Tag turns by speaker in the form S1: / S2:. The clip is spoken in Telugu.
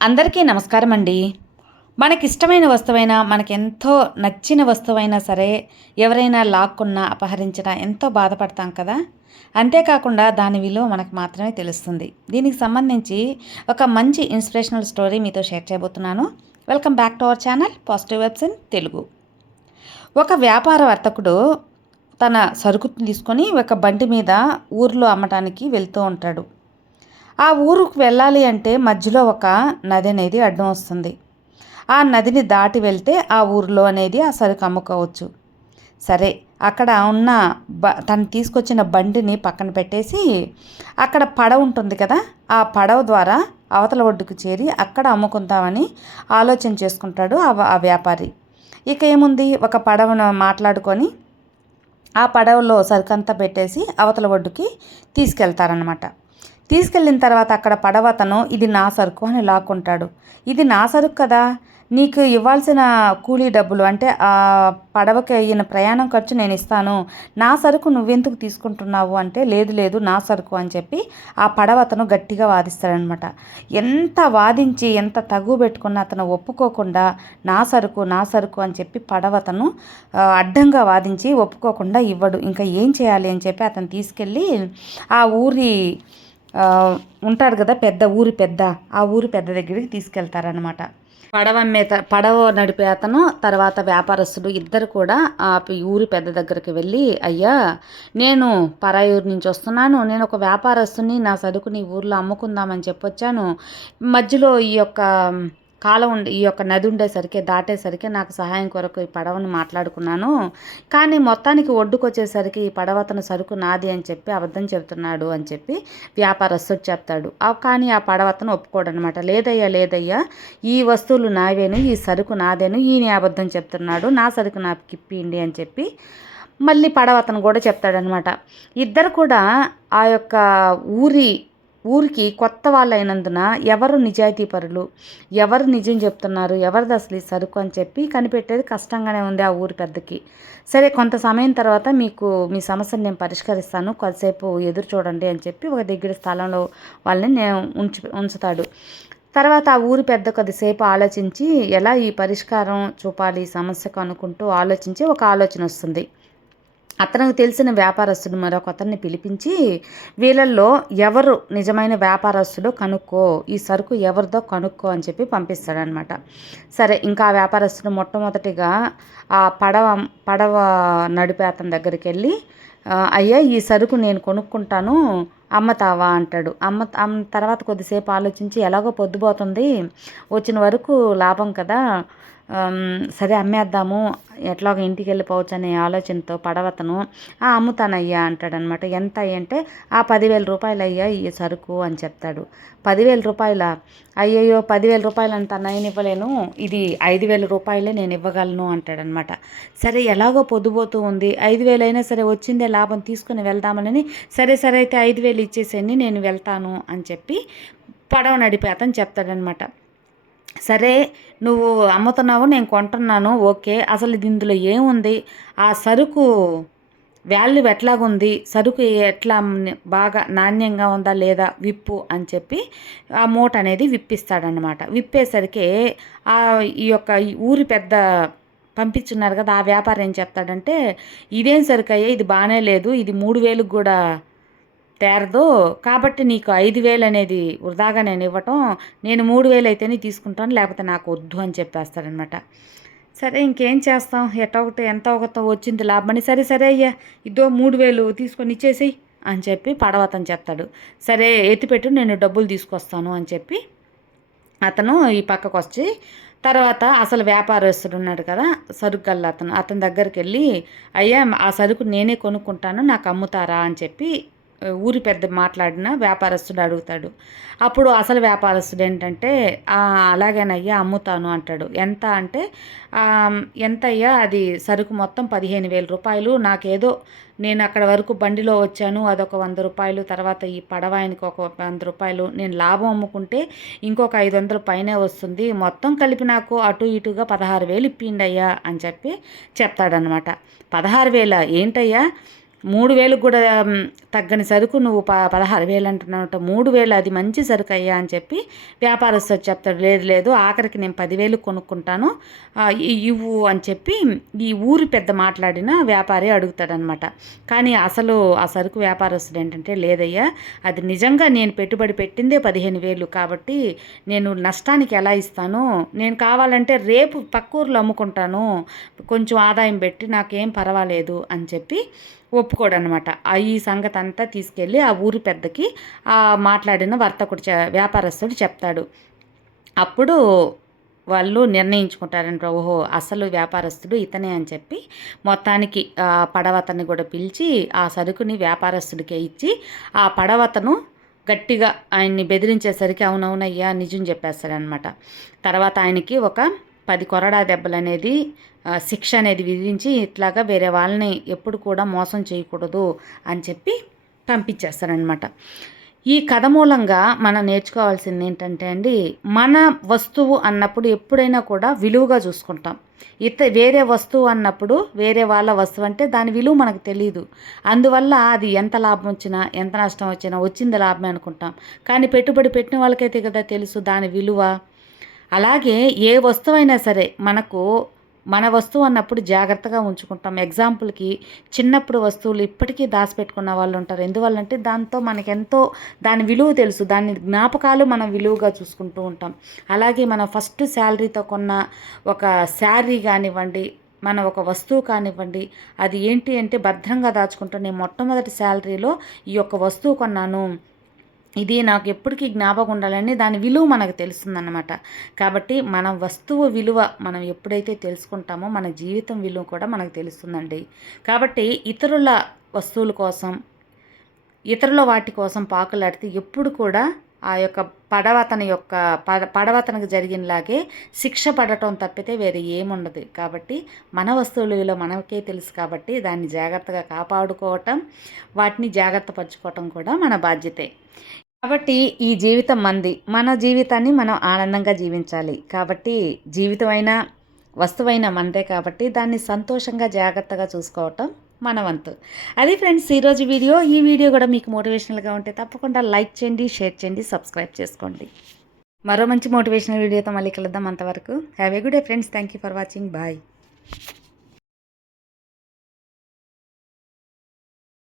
S1: అందరికీ నమస్కారం అండి మనకిష్టమైన వస్తువైనా మనకెంతో నచ్చిన వస్తువైనా సరే ఎవరైనా లాక్కున్నా అపహరించినా ఎంతో బాధపడతాం కదా? అంతేకాకుండా దాని విలువ మనకు మాత్రమే తెలుస్తుంది. దీనికి సంబంధించి ఒక మంచి ఇన్స్పిరేషనల్ స్టోరీ మీతో షేర్ చేయబోతున్నాను. Welcome back to our channel positive webs in Telugu. ఒక వ్యాపార వర్తకుడు తన సరుకు తీసుకొని ఒక బండి మీద ఊర్లో అమ్మటానికి వెళ్తూ ఉంటాడు. ఆ ఊరుకు వెళ్ళాలి అంటే మధ్యలో ఒక నది అనేది అడ్డం వస్తుంది. ఆ నదిని దాటి వెళ్తే ఆ ఊరిలో అనేది ఆ సరుకు అమ్ముకోవచ్చు సరే అక్కడ ఉన్న బ తను తీసుకొచ్చిన బండిని పక్కన పెట్టేసి అక్కడ పడవ ఉంటుంది కదా ఆ పడవ ద్వారా అవతల ఒడ్డుకు చేరి అక్కడ అమ్ముకుందామని ఆలోచన చేసుకుంటాడు ఆ ఆ వ్యాపారి. ఇక ఏముంది? ఒక పడవను మాట్లాడుకొని ఆ పడవలో సరుకంతా పెట్టేసి అవతల ఒడ్డుకి తీసుకెళ్తారనమాట తీసుకెళ్ళిన తర్వాత అక్కడ పడవతను ఇది నా సరుకు అని లాక్కుంటాడు. ఇది నా సరుకు కదా నీకు ఇవ్వాల్సిన కూలీ డబ్బులు అంటే ఆ పడవకి అయిన ప్రయాణం ఖర్చు నేను ఇస్తాను. నా సరుకు నువ్వెందుకు తీసుకుంటున్నావు? అంటే లేదు లేదు నా సరుకు అని చెప్పి ఆ పడవతను గట్టిగా వాదిస్తాడనమాట. ఎంత వాదించి ఎంత తగు పెట్టుకున్న అతను ఒప్పుకోకుండా నా సరుకు నా సరుకు అని చెప్పి పడవతను అడ్డంగా వాదించి ఒప్పుకోకుండా ఇవ్వడు. ఇంకా ఏం చేయాలి అని చెప్పి అతను తీసుకెళ్ళి ఆ ఊరి ఉంటాడు కదా పెద్ద ఊరి పెద్ద ఆ ఊరి పెద్ద దగ్గరికి తీసుకెళ్తారనమాట పడవ మీద పడవ నడిపే అతను తర్వాత వ్యాపారస్తుడు ఇద్దరు కూడా ఆ ఊరి పెద్ద దగ్గరికి వెళ్ళి అయ్యా నేను పరాయి ఊరి నుంచి వస్తున్నాను. నేను ఒక వ్యాపారస్తుని నా సరుకుని ఊర్లో అమ్ముకుందామని చెప్పొచ్చాను. మధ్యలో ఈ యొక్క కాలం ఉండే ఈ యొక్క నది ఉండేసరికి దాటేసరికి నాకు సహాయం కొరకు ఈ పడవను మాట్లాడుకున్నాను. కానీ మొత్తానికి ఒడ్డుకొచ్చేసరికి ఈ పడవతను సరుకు నాది అని చెప్పి అబద్ధం చెబుతున్నాడు అని చెప్పి వ్యాపారస్తుడు చెప్తాడు. కానీ ఆ పడవతను ఒప్పుకోడనమాట. లేదయ్యా లేదయ్యా ఈ వస్తువులు నావేను ఈ సరుకు నాదేను ఈయన అబద్ధం చెప్తున్నాడు నా సరుకు నాకు కిప్పియండి అని చెప్పి మళ్ళీ పడవతను కూడా చెప్తాడనమాట. ఇద్దరు కూడా ఆ యొక్క ఊరి ఊరికి కొత్త వాళ్ళు అయినందున ఎవరు నిజాయితీపరులు ఎవరు నిజం చెప్తున్నారు? ఎవరిది అసలు ఈ సరుకు అని చెప్పి కనిపెట్టేది కష్టంగానే ఉంది ఆ ఊరి పెద్దకి. సరే కొంత సమయం తర్వాత మీకు మీ సమస్యను నేను పరిష్కరిస్తాను. కొద్దిసేపు ఎదురు చూడండి అని చెప్పి ఒక దగ్గర స్థలంలో వాళ్ళని నేను ఉంచి ఉంచుతాడు. తర్వాత ఆ ఊరి పెద్ద కొద్దిసేపు ఆలోచించి ఎలా ఈ పరిష్కారం చూపాలి సమస్యకు అనుకుంటూ ఆలోచించి ఒక ఆలోచన వస్తుంది. అతనికి తెలిసిన వ్యాపారస్తుడు మరొక అతన్ని పిలిపించి వీళ్ళల్లో ఎవరు నిజమైన వ్యాపారస్తుడో కనుక్కో ఈ సరుకు ఎవరిదో కనుక్కో అని చెప్పి పంపిస్తాడనమాట సరే ఇంకా ఆ వ్యాపారస్తుడు మొట్టమొదటిగా ఆ పడవ పడవ నడిపే అతని దగ్గరికి వెళ్ళి అయ్యా ఈ సరుకు నేను కొనుక్కుంటాను అమ్మతావా? అంటాడు. అమ్మ తర్వాత కొద్దిసేపు ఆలోచించి ఎలాగో పొద్దుపోతుంది వచ్చిన వరకు లాభం కదా సరే అమ్మేద్దాము ఎట్లాగో ఇంటికి వెళ్ళిపోవచ్చు అనే ఆలోచనతో పడవతను ఆ అమ్ముతానయ్యా అంటాడనమాట. ఎంత అంటే ఆ పదివేల రూపాయలు అయ్యా ఈ సరుకు అని చెప్తాడు. పదివేల రూపాయల? అయ్యయ్యో పదివేల రూపాయలు అంత నేను ఇవ్వలేను ఇది ఐదు వేల రూపాయలే నేను ఇవ్వగలను అంటాడనమాట. సరే ఎలాగో పొద్దుపోతూ ఉంది ఐదు వేలైనా సరే వచ్చిందే లాభం తీసుకుని వెళ్దామని సరే సరే అయితే ఐదు వేలు ఇచ్చేసేయండి నేను వెళ్తాను అని చెప్పి పడవ నడిపే అతను చెప్తాడనమాట. సరే నువ్వు అమ్ముతున్నావు నేను కొంటున్నాను ఓకే. అసలు ఇందులో ఏముంది? ఆ సరుకు వాల్యూ ఎట్లాగుంది? సరుకు ఎట్లా బాగా నాణ్యంగా ఉందా లేదా? విప్పు అని చెప్పి ఆ మూట అనేది విప్పిస్తాడనమాట విప్పేసరికి ఆ ఈ యొక్క ఊరి పెద్ద పంపించున్నారు కదా ఆ వ్యాపారం ఏం చెప్తాడంటే ఇదేం సరుకు ఇది బాగానే లేదు. ఇది మూడు వేలకు కూడా తేరదు కాబట్టి నీకు ఐదు వేలు అనేది వృధాగా నేను ఇవ్వటం నేను మూడు వేలు అయితేనే తీసుకుంటాను లేకపోతే నాకు వద్దు అని చెప్పేస్తాడనమాట సరే ఇంకేం చేస్తాం? ఎట్ట ఒకటి ఎంత ఒకటో వచ్చింది లాభమని సరే సరే అయ్యా ఇదో మూడు వేలు తీసుకొని ఇచ్చేసేయి అని చెప్పి పడవతను చెప్తాడు. సరే ఎత్తిపెట్టు నేను డబ్బులు తీసుకొస్తాను అని చెప్పి అతను ఈ పక్కకు వచ్చి తర్వాత అసలు వ్యాపారస్తుడు ఉన్నాడు కదా సరుకు అతను అతని దగ్గరికి వెళ్ళి అయ్యా ఆ సరుకు నేనే కొనుక్కుంటాను నాకు అమ్ముతారా అని చెప్పి ఊరి పెద్ద మాట్లాడిన వ్యాపారస్తుడు అడుగుతాడు. అప్పుడు అసలు వ్యాపారస్తుడు ఏంటంటే అలాగేనయ్యా అమ్ముతాను అంటాడు. ఎంత అంటే ఎంత అయ్యా అది సరుకు మొత్తం పదిహేను వేల రూపాయలు. నాకేదో నేను అక్కడ వరకు బండిలో వచ్చాను అదొక వంద రూపాయలు. తర్వాత ఈ పడవాయనికి ఒక వంద రూపాయలు. నేను లాభం అమ్ముకుంటే ఇంకొక ఐదు వందలు పైనే వస్తుంది. మొత్తం కలిపి నాకు అటు ఇటుగా పదహారు వేలు ఇప్పిండయ్యా అని చెప్పి చెప్తాడనమాట పదహారు వేల ఏంటయ్యా? మూడు వేలకు కూడా తగ్గని సరుకు నువ్వు ప పదహారు వేలు అంటున్నావు మూడు వేలు అది మంచి సరుకు అయ్యా అని చెప్పి వ్యాపారస్తు చెప్తాడు. లేదు లేదు ఆఖరికి నేను పదివేలు కొనుక్కుంటాను. ఇవ్వు అని చెప్పి ఈ ఊరి పెద్ద మాట్లాడిన వ్యాపారి అడుగుతాడనమాట కానీ అసలు ఆ సరుకు వ్యాపారస్తుడు ఏంటంటే లేదయ్యా అది నిజంగా నేను పెట్టుబడి పెట్టిందే పదిహేను వేలు కాబట్టి నేను నష్టానికి ఎలా ఇస్తాను? నేను కావాలంటే రేపు పక్క ఊర్లో అమ్ముకుంటాను. కొంచెం ఆదాయం పెట్టి నాకేం పర్వాలేదు అని చెప్పి ఒప్పుకోడనమాట ఆ ఈ సంగతి అంతా తీసుకెళ్ళి ఆ ఊరి పెద్దకి ఆ మాట్లాడిన వర్తకుడు వ్యాపారస్తుడు చెప్తాడు. అప్పుడు వాళ్ళు నిర్ణయించుకుంటారంట ఓహో అసలు వ్యాపారస్తుడు ఇతనే అని చెప్పి మొత్తానికి ఆ పడవతని కూడా పిలిచి ఆ సరుకుని వ్యాపారస్తుడికే ఇచ్చి ఆ పడవతను గట్టిగా ఆయన్ని బెదిరించేసరికి అవునవునయ్యా నిజం చెప్పేస్తాడనమాట తర్వాత ఆయనకి ఒక పది కొరడా దెబ్బలు అనేది శిక్ష అనేది విధించి ఇట్లాగా వేరే వాళ్ళని ఎప్పుడు కూడా మోసం చేయకూడదు అని చెప్పి పంపించేస్తారనమాట ఈ కథ మూలంగా మనం నేర్చుకోవాల్సింది ఏంటంటే అండి మన వస్తువు అన్నప్పుడు ఎప్పుడైనా కూడా విలువగా చూసుకుంటాం. ఇత వేరే వస్తువు అన్నప్పుడు వేరే వాళ్ళ వస్తువు అంటే దాని విలువ మనకు తెలియదు అందువల్ల అది ఎంత లాభం వచ్చినా ఎంత నష్టం వచ్చినా వచ్చింది లాభమే అనుకుంటాం. కానీ పెట్టుబడి పెట్టిన వాళ్ళకైతే కదా తెలుసు దాని విలువ. అలాగే ఏ వస్తువైనా సరే మనకు మన వస్తువు అన్నప్పుడు జాగ్రత్తగా ఉంచుకుంటాం. ఎగ్జాంపుల్కి చిన్నప్పుడు వస్తువులు ఇప్పటికీ దాచిపెట్టుకున్న వాళ్ళు ఉంటారు. ఎందువల్లంటే దాంతో మనకెంతో దాని విలువ తెలుసు. దాని జ్ఞాపకాలు మనం విలువగా చూసుకుంటూ ఉంటాం. అలాగే మన ఫస్ట్ శాలరీతో కొన్న ఒక శారీ కానివ్వండి మన ఒక వస్తువు కానివ్వండి అది ఏంటి అంటే భద్రంగా దాచుకుంటూ నేను మొట్టమొదటి శాలరీలో ఈ యొక్క వస్తువు కొన్నాను. ఇది నాకు ఎప్పటికీ జ్ఞాపకం ఉండాలని దాని విలువ మనకు తెలుస్తుందన్నమాట. కాబట్టి మన వస్తువు విలువ మనం ఎప్పుడైతే తెలుసుకుంటామో మన జీవితం విలువ కూడా మనకు తెలుస్తుందండి. కాబట్టి ఇతరుల వస్తువుల కోసం ఇతరుల వాటి కోసం పాకులాడితే ఎప్పుడు కూడా ఆ యొక్క పడవతన యొక్క పడ పడవతనకు జరిగినలాగే శిక్ష పడటం తప్పితే వేరే ఏముండదు. కాబట్టి మన వస్తువుల విలువ మనకే తెలుసు కాబట్టి దాన్ని జాగ్రత్తగా కాపాడుకోవటం వాటిని జాగ్రత్త పరచుకోవటం కూడా మన బాధ్యతే. కాబట్టి ఈ జీవితం మంది. మన జీవితాన్ని మనం ఆనందంగా జీవించాలి. కాబట్టి జీవితమైన వస్తువైన మనదే కాబట్టి దాన్ని సంతోషంగా జాగ్రత్తగా చూసుకోవటం మన వంతు అది ఫ్రెండ్స్ ఈరోజు వీడియో ఈ వీడియో కూడా మీకు మోటివేషనల్గా ఉంటే తప్పకుండా లైక్ చేయండి షేర్ చేయండి సబ్స్క్రైబ్ చేసుకోండి. మరో మంచి మోటివేషనల్ వీడియోతో మళ్ళీ కలుద్దాం అంతవరకు. Have a good day friends. Thank you for watching. Bye.